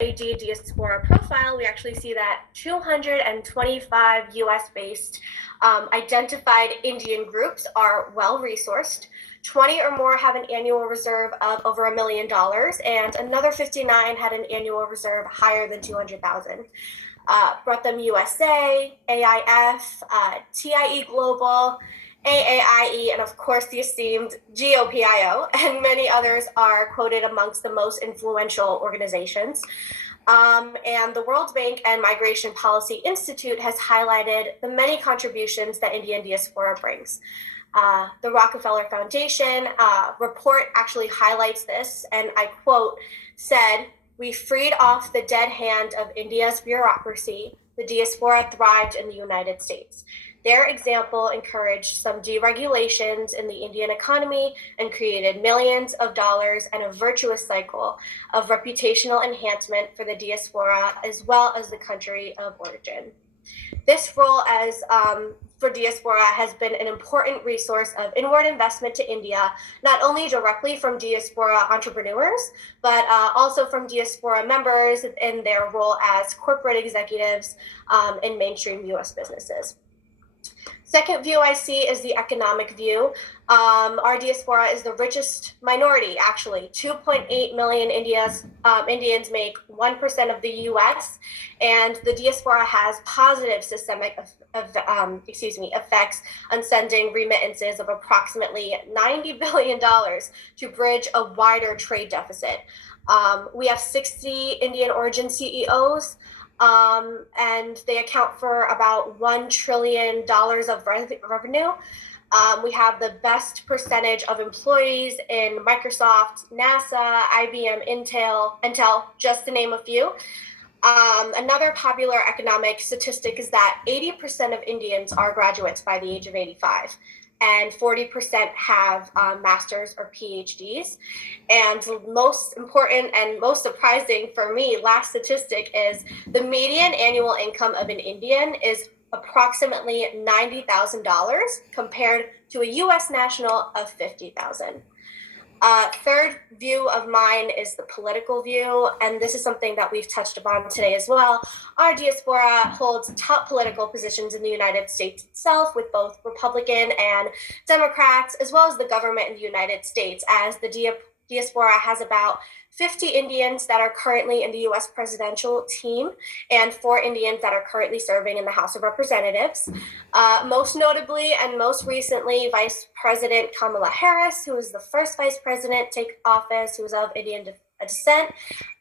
USAID Diaspora profile, we actually see that 225 US-based identified Indian groups are well-resourced. 20 or more have an annual reserve of over $1 million, and another 59 had an annual reserve higher than 200,000. Brought them USA, AIF, TIE Global, AAIE, and of course the esteemed GOPIO, and many others are quoted amongst the most influential organizations. And the World Bank and Migration Policy Institute has highlighted the many contributions that Indian diaspora brings. The Rockefeller Foundation report actually highlights this, and I quote, said, "We freed off the dead hand of India's bureaucracy. The diaspora thrived in the United States. Their example encouraged some deregulations in the Indian economy and created millions of dollars and a virtuous cycle of reputational enhancement for the diaspora as well as the country of origin." This role as for diaspora has been an important resource of inward investment to India, not only directly from diaspora entrepreneurs, but also from diaspora members in their role as corporate executives in mainstream US businesses. Second view I see is the economic view. Our diaspora is the richest minority, actually. 2.8 million Indians make 1% of the US, and the diaspora has positive systemic effects on sending remittances of approximately $90 billion to bridge a wider trade deficit. We have 60 Indian origin CEOs, and they account for about $1 trillion of revenue. We have the best percentage of employees in Microsoft, NASA, IBM, Intel, just to name a few. Another popular economic statistic is that 80% of Indians are graduates by the age of 85. And 40% have masters or PhDs. And most important and most surprising for me, last statistic is the median annual income of an Indian is approximately $90,000 compared to a US national of $50,000. Third view of mine is the political view, and this is something that we've touched upon today as well. Our diaspora holds top political positions in the United States itself, with both Republican and Democrats, as well as the government in the United States, as the diaspora has about 50 Indians that are currently in the US presidential team and 4 Indians that are currently serving in the House of Representatives. Most notably and most recently, Vice President Kamala Harris, who is the first vice president to take office, who is of Indian descent.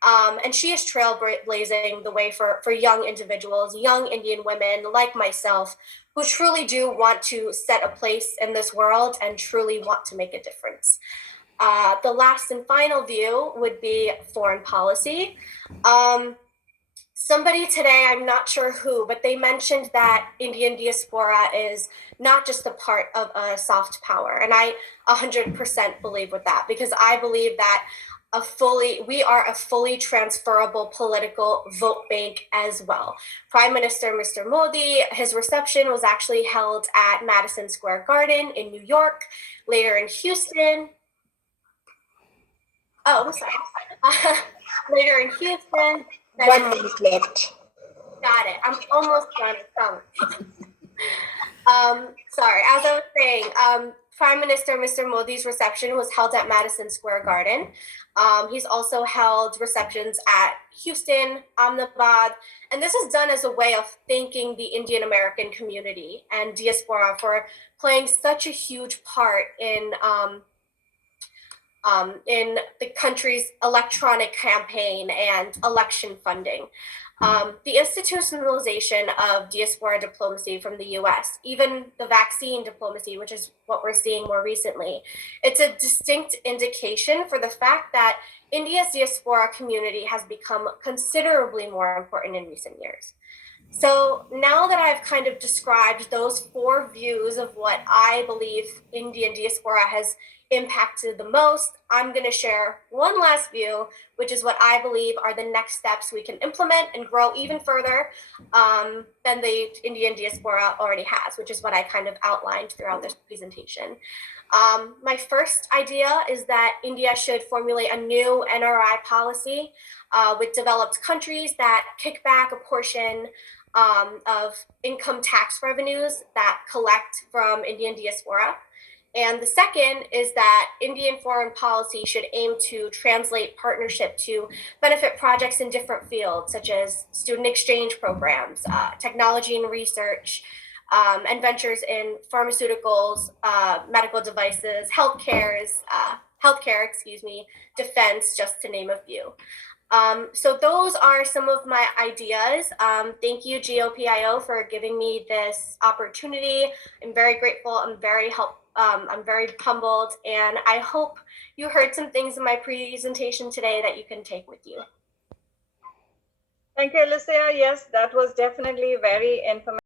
And she is trailblazing the way for young individuals, young Indian women like myself, who truly do want to set a place in this world and truly want to make a difference. The last and final view would be foreign policy. Somebody today, I'm not sure who, but they mentioned that Indian diaspora is not just a part of a soft power. And I 100% believe with that, because I believe that we are a fully transferable political vote bank as well. Prime Minister Mr. Modi, his reception was actually held at Madison Square Garden in New York, later in Houston. Oh, I'm sorry. Later in Houston. 1 minute left. Got it. I'm almost done. Sorry. As I was saying, Prime Minister Mr. Modi's reception was held at Madison Square Garden. He's also held receptions at Houston, Ahmedabad, and this is done as a way of thanking the Indian American community and diaspora for playing such a huge part in the country's electronic campaign and election funding. The institutionalization of diaspora diplomacy from the US, even the vaccine diplomacy, which is what we're seeing more recently, it's a distinct indication for the fact that India's diaspora community has become considerably more important in recent years. So now that I've kind of described those 4 views of what I believe Indian diaspora has impacted the most, I'm going to share one last view, which is what I believe are the next steps we can implement and grow even further than the Indian diaspora already has, which is what I kind of outlined throughout this presentation. My first idea is that India should formulate a new NRI policy with developed countries that kick back a portion of income tax revenues that collect from Indian diaspora. And the second is that Indian foreign policy should aim to translate partnership to benefit projects in different fields, such as student exchange programs, technology and research, and ventures in pharmaceuticals, medical devices, healthcare, defense, just to name a few. So those are some of my ideas. Thank you, GOPIO, for giving me this opportunity. I'm very grateful. I'm very humbled, and I hope you heard some things in my presentation today that you can take with you. Thank you, Alicia. Yes, that was definitely very informative.